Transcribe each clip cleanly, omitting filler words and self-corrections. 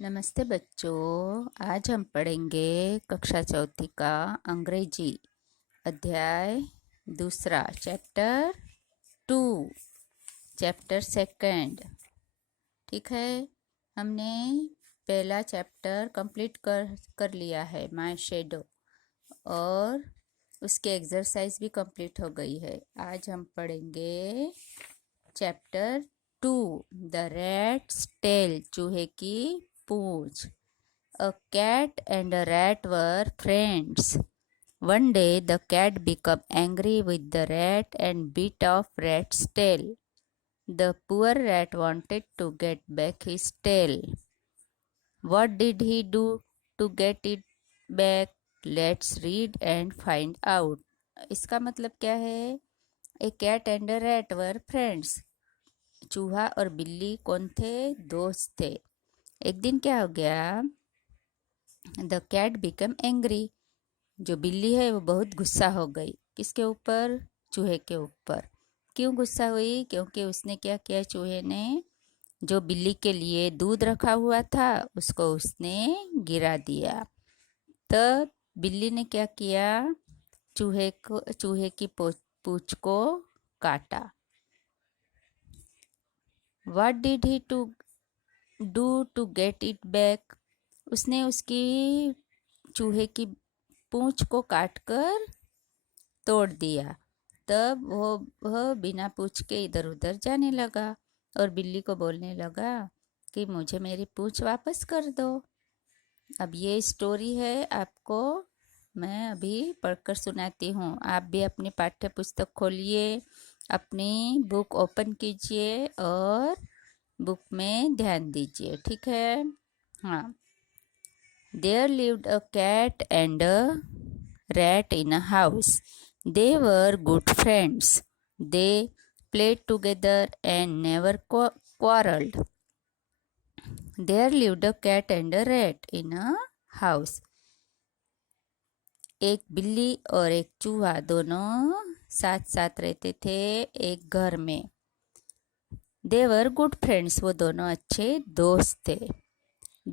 नमस्ते बच्चों। आज हम पढ़ेंगे कक्षा चौथी का अंग्रेजी अध्याय दूसरा, चैप्टर सेकंड। ठीक है, हमने पहला चैप्टर कंप्लीट कर लिया है, माय शैडो, और उसके एक्सरसाइज भी कंप्लीट हो गई है। आज हम पढ़ेंगे चैप्टर 2, द रैट्स टेल, चूहे की पूंछ। A cat and a rat were friends. One day the cat became angry with the rat and bit off rat's tail. The poor rat wanted to get back his tail. What did he do to get it back? Let's read and find out. इसका मतलब क्या है? A cat and a rat were friends. चूहा और बिल्ली कौन थे? दोस्त थे। एक दिन क्या हो गया? द कैट बिकम एंग्री, जो बिल्ली है वो बहुत गुस्सा हो गई। किसके ऊपर? चूहे के ऊपर। क्यों गुस्सा हुई? क्योंकि उसने क्या किया? चूहे ने जो बिल्ली के लिए दूध रखा हुआ था उसको उसने गिरा दिया। तब बिल्ली ने क्या किया? चूहे की पूंछ को काटा। What did he to do to get it back? उसने उसकी चूहे की पूंछ को काटकर तोड़ दिया। तब वह बिना पूछ के इधर उधर जाने लगा और बिल्ली को बोलने लगा कि मुझे मेरी पूंछ वापस कर दो। अब ये स्टोरी है, आपको मैं अभी पढ़कर सुनाती हूँ। आप भी अपनी पाठ्य पुस्तक खोलिए, अपनी बुक ओपन कीजिए और बुक में ध्यान दीजिए। ठीक है? हाँ। There lived a cat and a rat in a house. They were good friends. They played together and never quarreled. There lived a cat and a rat in a house. एक बिल्ली और एक चूहा दोनों साथ साथ रहते थे एक घर में। They were good friends. वो दोनों अच्छे दोस्त थे।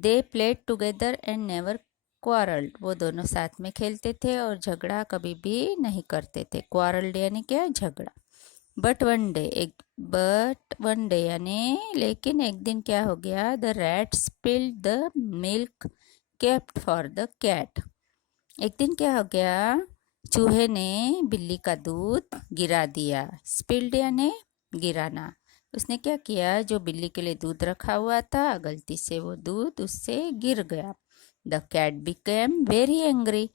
They played together and never quarreled. वो दोनों साथ में खेलते थे और झगड़ा कभी भी नहीं करते थे। quarreled यानी क्या? झगड़ा। बट वन डे यानी लेकिन एक दिन क्या हो गया? The rat spilled the milk kept for the cat. एक दिन क्या हो गया? चूहे ने बिल्ली का दूध गिरा दिया। स्पिल्ड यानी गिराना। उसने क्या किया? जो बिल्ली के लिए दूध रखा हुआ था, गलती से वो दूध उससे गिर गया। The cat became very angry.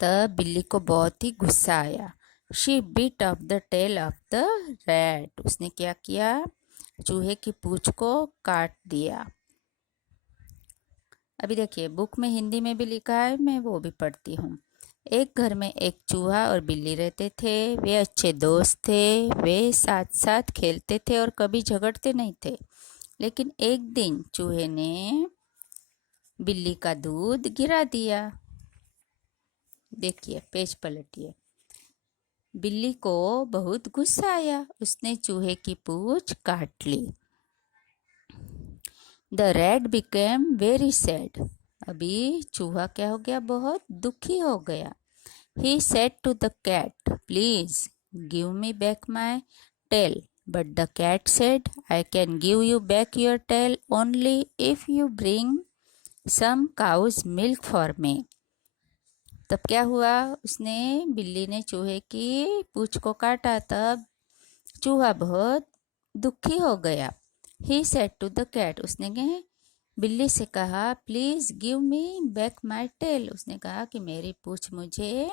तब बिल्ली को बहुत ही गुस्सा आया। She beat off the tail of the rat. उसने क्या किया? चूहे की पूंछ को काट दिया। अभी देखिए, बुक में हिंदी में भी लिखा है, मैं वो भी पढ़ती हूँ। एक घर में एक चूहा और बिल्ली रहते थे। वे अच्छे दोस्त थे। वे साथ साथ खेलते थे और कभी झगड़ते नहीं थे। लेकिन एक दिन चूहे ने बिल्ली का दूध गिरा दिया। देखिए, पेज पलटिए। बिल्ली को बहुत गुस्सा आया। उसने चूहे की पूंछ काट ली। The rat became very sad. अभी चूहा क्या हो गया? बहुत दुखी हो गया। He said to the cat, please give me back my tail. But the cat said, I can give you back your tail only if you bring some cow's milk for me. तब क्या हुआ? उसने बिल्ली ने चूहे की पूंछ को काटा। तब चूहा बहुत दुखी हो गया। He said to the cat, उसने बिल्ली से कहा, please give me back my tail. उसने कहा कि मेरी पूंछ मुझे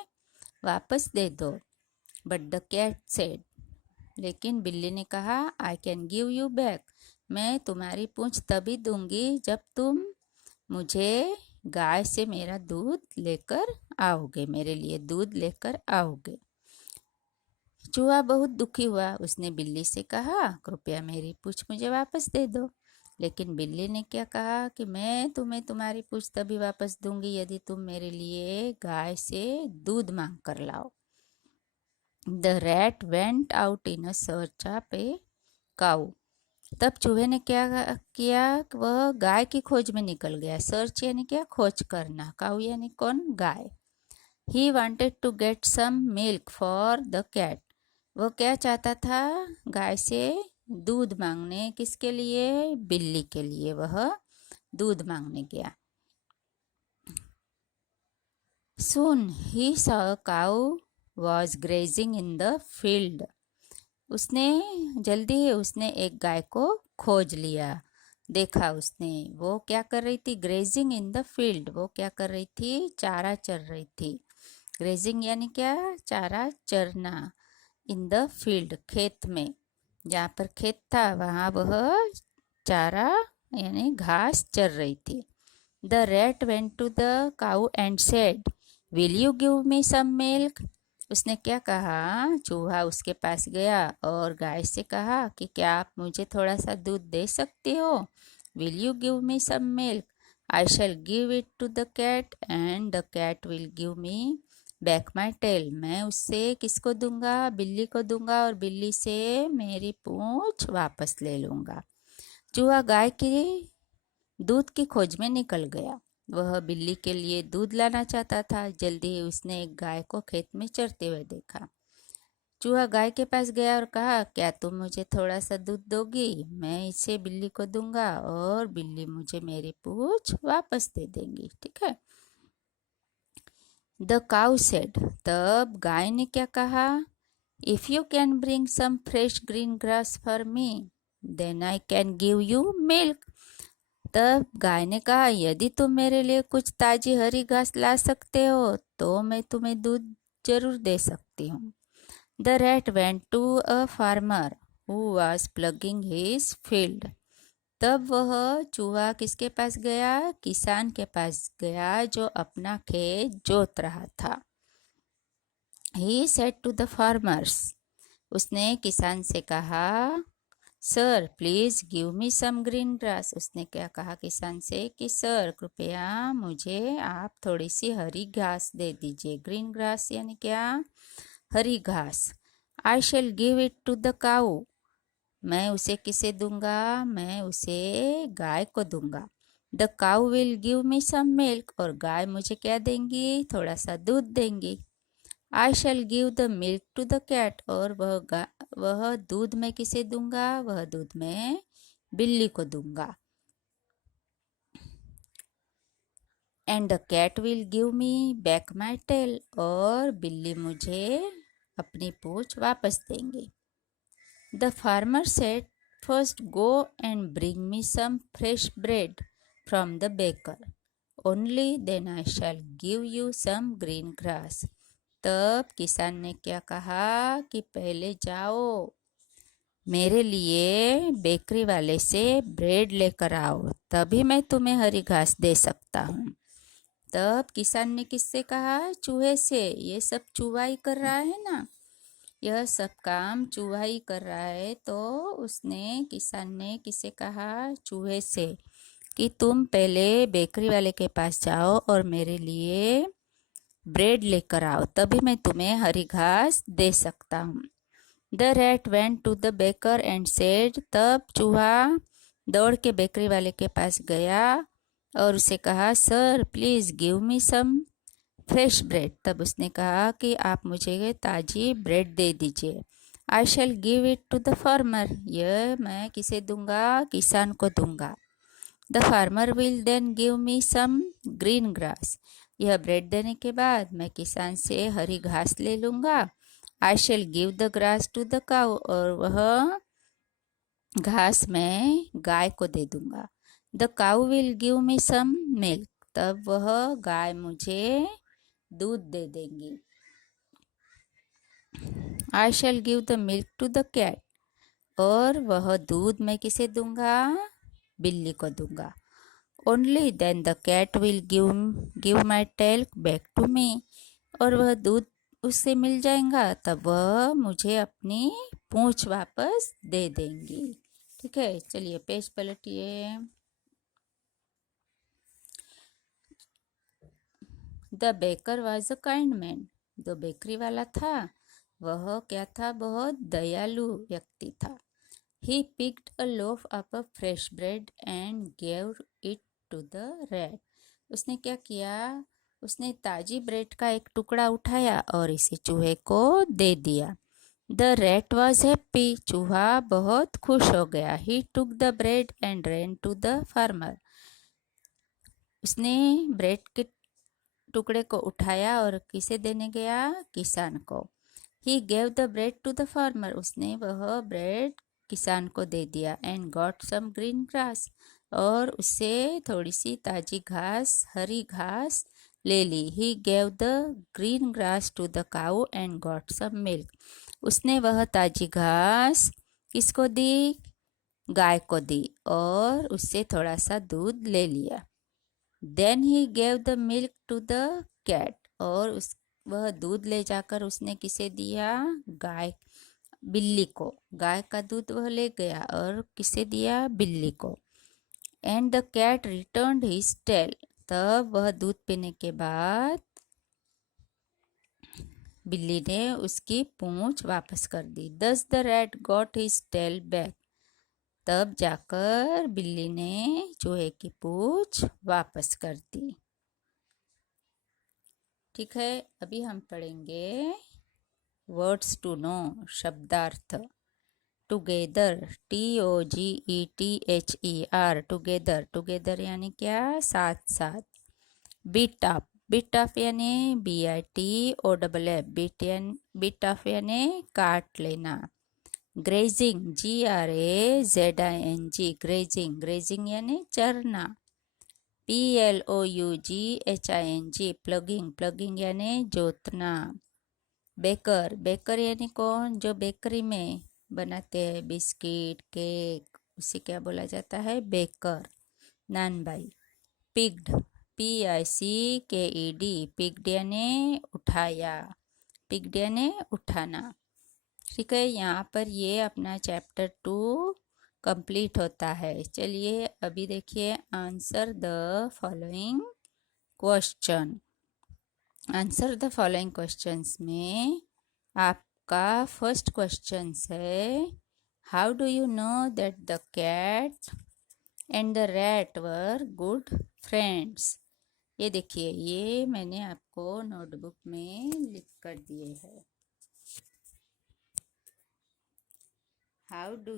वापस दे दो। बट द कैट सेड, लेकिन बिल्ली ने कहा, आई कैन गिव यू बैक। मैं तुम्हारी पूंछ तभी दूंगी जब तुम मुझे गाय से मेरा दूध लेकर आओगे, मेरे लिए दूध लेकर आओगे। चूहा बहुत दुखी हुआ। उसने बिल्ली से कहा, कृपया मेरी पूंछ मुझे वापस दे दो। लेकिन बिल्ली ने क्या कहा कि मैं तुम्हें तुम्हारी पूंछ तभी वापस दूंगी यदि तुम मेरे लिए गाय से दूध मांग कर लाओ। The rat went out in a search of a cow. तब चूहे ने क्या किया, वह गाय की खोज में निकल गया। सर्च यानी क्या, खोज करना। काऊ यानी कौन, गाय। He wanted to get some milk for the cat. वह क्या चाहता था, गाय से दूध मांगने। किसके लिए, बिल्ली के लिए वह दूध मांगने गया। Soon he saw a cow was grazing in the field. जल्दी ही उसने एक गाय को खोज लिया, देखा उसने। वो क्या कर रही थी, ग्रेजिंग इन द फील्ड। वो क्या कर रही थी, चारा चर रही थी। ग्रेजिंग यानी क्या, चारा चरना। इन द फील्ड, खेत में। जहाँ पर खेत था वहाँ वह चारा यानी घास चर रही थी। The rat went to the cow and said, will you give me some milk. उसने क्या कहा, चूहा उसके पास गया और गाय से कहा कि क्या आप मुझे थोड़ा सा दूध दे सकते हो। Will you give me some milk, I shall give it to the cat and the cat will give me back my tail. मैं उससे किसको दूंगा, बिल्ली को दूंगा, और बिल्ली से मेरी पूंछ वापस ले लूंगा। चूहा गाय की दूध की खोज में निकल गया। वह बिल्ली के लिए दूध लाना चाहता था। जल्दी ही उसने एक गाय को खेत में चरते हुए देखा। चूहा गाय के पास गया और कहा, क्या तुम मुझे थोड़ा सा दूध दोगी, मैं इसे बिल्ली को दूंगा और बिल्ली मुझे मेरी पूंछ वापस दे देंगी। ठीक है। द काउ सेड, तब गाय ने क्या कहा, if you can bring some fresh green grass for me then I can give you milk. तब गाय ने कहा, यदि तुम मेरे लिए कुछ ताजी हरी घास ला सकते हो तो मैं तुम्हें दूध जरूर दे सकती हूँ। The rat went to a farmer who was plugging his field. तब वह चूहा किसके पास गया, किसान के पास गया जो अपना खेत जोत रहा था। He said to the farmers, उसने किसान से कहा, sir please give me some green grass. उसने क्या कहा किसान से कि सर कृपया मुझे आप थोड़ी सी हरी घास दे दीजिए। ग्रीन ग्रास यानी क्या, हरी घास। I shall give it to the cow, मैं उसे किसे दूंगा, मैं उसे गाय को दूंगा। The cow will give me some milk, और गाय मुझे क्या देंगी, थोड़ा सा दूध देंगी। I shall give the milk to the cat, और वह दूध मैं किसे दूंगा, वह दूध मैं बिल्ली को दूंगा। And the cat will give me back my tail, और बिल्ली मुझे अपनी पूंछ वापस देंगी। The farmer said, first go and bring me some fresh bread from the baker, only then I shall give you some green grass. तब किसान ने क्या कहा कि पहले जाओ मेरे लिए बेकरी वाले से ब्रेड लेकर आओ, तभी मैं तुम्हें हरी घास दे सकता हूँ। तब किसान ने किससे कहा, चूहे से। ये सब चूहा ही कर रहा है ना, यह सब काम चूहा ही कर रहा है। तो किसान ने किसे कहा, चूहे से, कि तुम पहले बेकरी वाले के पास जाओ और मेरे लिए ब्रेड लेकर आओ, तभी मैं तुम्हें हरी घास दे सकता हूँ। The rat went to the baker and said, तब चूहा दौड़ के बेकरी वाले के पास गया और उसे कहा, sir please give me some fresh bread. तब उसने कहा कि आप मुझे ताज़ी ब्रेड दे दीजिए। I shall give it to the farmer, यह मैं किसे दूंगा, किसान को दूंगा। The farmer will then give me some green grass, यह ब्रेड देने के बाद मैं किसान से हरी घास ले लूँगा। I shall give the grass to the cow, और वह घास मैं गाय को दे दूँगा। The cow will give me some milk, तब वह गाय मुझे दूध दे देंगी। I shall give the milk to the cat, और वह दूध मैं किसे दूंगा, बिल्ली को दूंगा। Only then the cat will give my tail back to me, और वह दूध उससे मिल जाएगा तब वह मुझे अपनी पूंछ वापस दे देंगी। ठीक है, चलिए पेज पलटिए। The baker was a kind man, जो बेकरी वाला था वह क्या था, बहुत दयालु व्यक्ति था। He picked a loaf of a fresh bread and gave it to the rat. उसने क्या किया? उसने ताजी ब्रेड का एक टुकड़ा उठाया और इसे चूहे को दे दिया. The rat was happy. चूहा बहुत खुश हो गया. He took the bread and ran to the farmer. उसने ब्रेड के टुकड़े को उठाया और किसे देने गया? किसान को. He gave the bread to the farmer. उसने वह ब्रेड किसान को दे दिया. And got some green grass. और उससे थोड़ी सी ताजी घास, हरी घास ले ली. He gave the green grass to the cow and got some milk. उसने वह ताजी घास किसको दी? गाय को दी और उससे थोड़ा सा दूध ले लिया. Then he gave the milk to the cat. और वह दूध ले जाकर उसने किसे दिया? बिल्ली को. गाय का दूध वह ले गया और किसे दिया? बिल्ली को. And the cat returned his tail. तब वह दूध पीने के बाद बिल्ली ने उसकी पूंछ वापस कर दी. Thus the rat got his tail back. तब जाकर बिल्ली ने चूहे की पूंछ वापस कर दी. ठीक है, अभी हम पढ़ेंगे वर्ड्स टू नो, शब्दार्थ. Together, TOGETHER, together. टुगेदर यानी क्या? साथ साथ. Beat up. बीट अप यानी BITOFF. बीट अप यानी काट लेना. Grazing, GRAZING, grazing. ग्रेजिंग यानी चरना. PLOUGHING, plugging. प्लगिंग यानी जोतना. बेकर. बेकर यानी कौन? जो बेकरी में बनाते हैं बिस्किट, केक, उसे क्या बोला जाता है? बेकर. नान भाई. पिग्ड, PICKED, पिग्ड यानी उठाया. पिग्ड यानी उठाना. ठीक है, यहाँ पर ये अपना चैप्टर 2 कंप्लीट होता है. चलिए अभी देखिए, answer the following question. Answer the following questions में आपका फर्स्ट क्वेश्चन है, how do you know that the cat and the rat were good friends. ये देखिए, ये मैंने आपको नोटबुक में लिख कर दिए हैं. How do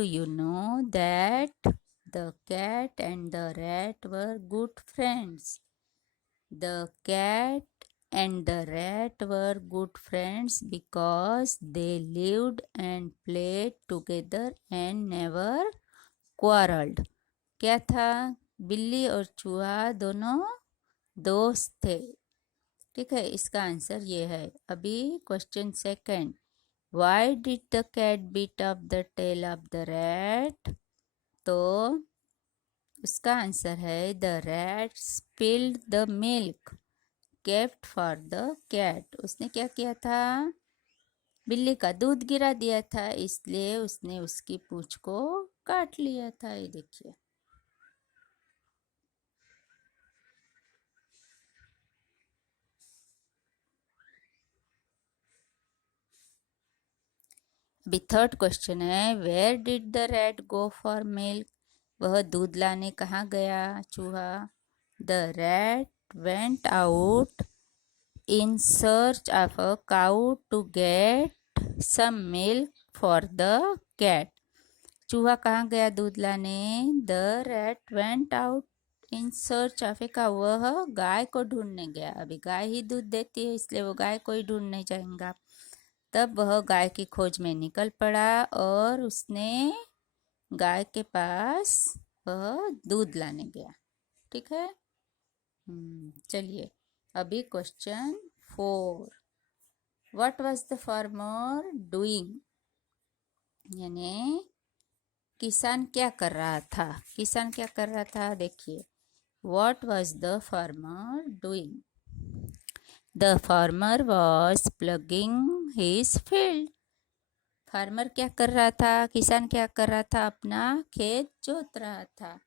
you know that the cat and the rat were good friends. The cat and the rat were good friends because they lived and played together and never quarreled. क्या था? बिल्ली और चूहा दोनों दोस्त थे. ठीक है, इसका आंसर ये है. अभी question second, Why did the cat beat up the tail of the rat? तो उसका आंसर है, the rat spilled the milk kept for the cat. उसने क्या किया था? बिल्ली का दूध गिरा दिया था, इसलिए उसने उसकी पूंछ को काट लिया था. ये देखिए. अभी थर्ड क्वेश्चन है, where did the rat go for milk. वह दूध लाने कहाँ गया? चूहा. The rat went out in search of a cow to get some milk for the cat. चूहा कहाँ गया दूध लाने? The rat went out in search of a cow. वह गाय को ढूंढने गया. अभी गाय ही दूध देती है, इसलिए वो गाय को ही ढूंढने जाएगा. तब वह गाय की खोज में निकल पड़ा और उसने गाय के पास वह दूध लाने गया. ठीक है. चलिए अभी question 4, What was the farmer doing? यानी किसान क्या कर रहा था? किसान क्या कर रहा था? देखिए, What was the farmer doing? The farmer was plugging his field. Farmer क्या कर रहा था? किसान क्या कर रहा था? अपना खेत जोत रहा था.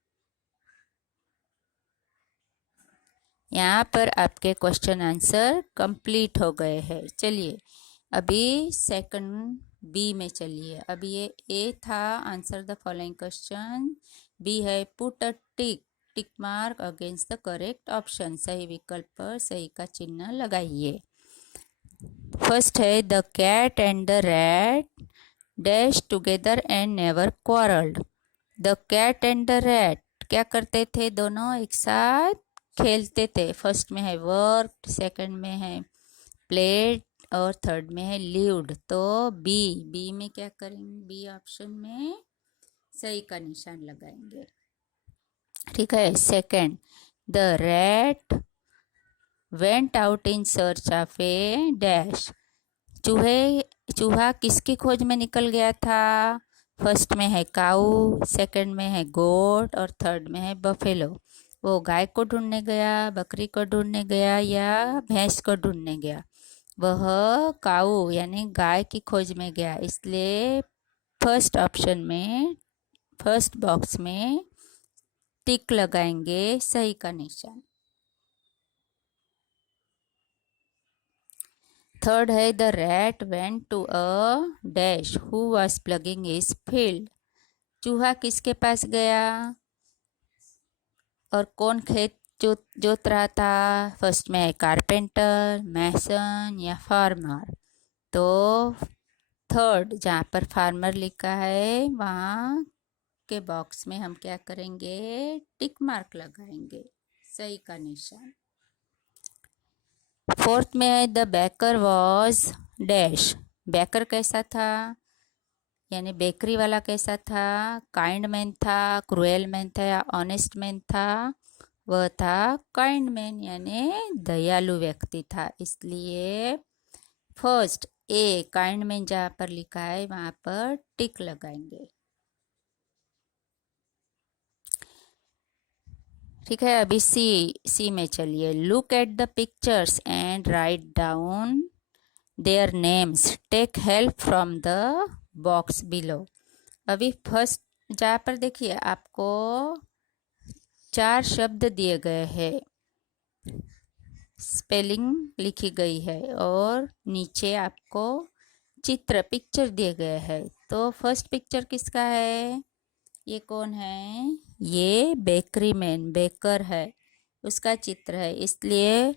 यहाँ पर आपके क्वेश्चन आंसर कंप्लीट हो गए हैं. चलिए अभी सेकंड बी में चलिए। अभी ये ए था, answer the following question. B है put a tick mark against the correct option, सही विकल्प पर सही का चिन्ह लगाइए। फर्स्ट है the cat and the rat dash together and never quarrelled. The cat and the rat क्या करते थे, दोनों एक साथ खेलते थे। फर्स्ट में है वर्क, सेकंड में है प्लेड और थर्ड में है लिव्ड। तो बी में क्या करेंगे, बी ऑप्शन में सही का निशान लगाएंगे। ठीक है। Second, the rat went out in search of A dash. चूहा किसकी खोज में निकल गया था? फर्स्ट में है काऊ, सेकंड में है गोट और थर्ड में है बफेलो। वो गाय को ढूंढने गया, बकरी को ढूंढने गया या भैंस को ढूंढने गया? वह काऊ यानी गाय की खोज में गया, इसलिए फर्स्ट ऑप्शन में, फर्स्ट बॉक्स में टिक लगाएंगे, सही का निशान। थर्ड है the rat went to a dash who was plugging his field. चूहा किसके पास गया और कौन खेत जोत रहा था? फर्स्ट में है कारपेंटर, मैसन या फार्मर। तो थर्ड जहाँ पर फार्मर लिखा है वहाँ के बॉक्स में हम क्या करेंगे, टिक मार्क लगाएंगे, सही का निशान। फोर्थ में है the baker was dash. Baker कैसा था, यानी बेकरी वाला कैसा था? काइंड मैन था, क्रूएल मैन था या ऑनेस्ट मैन था? वह था काइंड मैन यानी दयालु व्यक्ति था, इसलिए फर्स्ट ए काइंड मैन जहाँ पर लिखा है वहाँ पर टिक लगाएंगे। ठीक है। अभी सी में चलिए। Look at the pictures and write down their names, take help from the box below. अभी फर्स्ट जहाँ पर देखिए आपको 4 शब्द दिए गए हैं, स्पेलिंग लिखी गई है और नीचे आपको चित्र पिक्चर दिए गए हैं। तो फर्स्ट पिक्चर किसका है, ये कौन है? ये बेकरी मैन, बेकर है, उसका चित्र है, इसलिए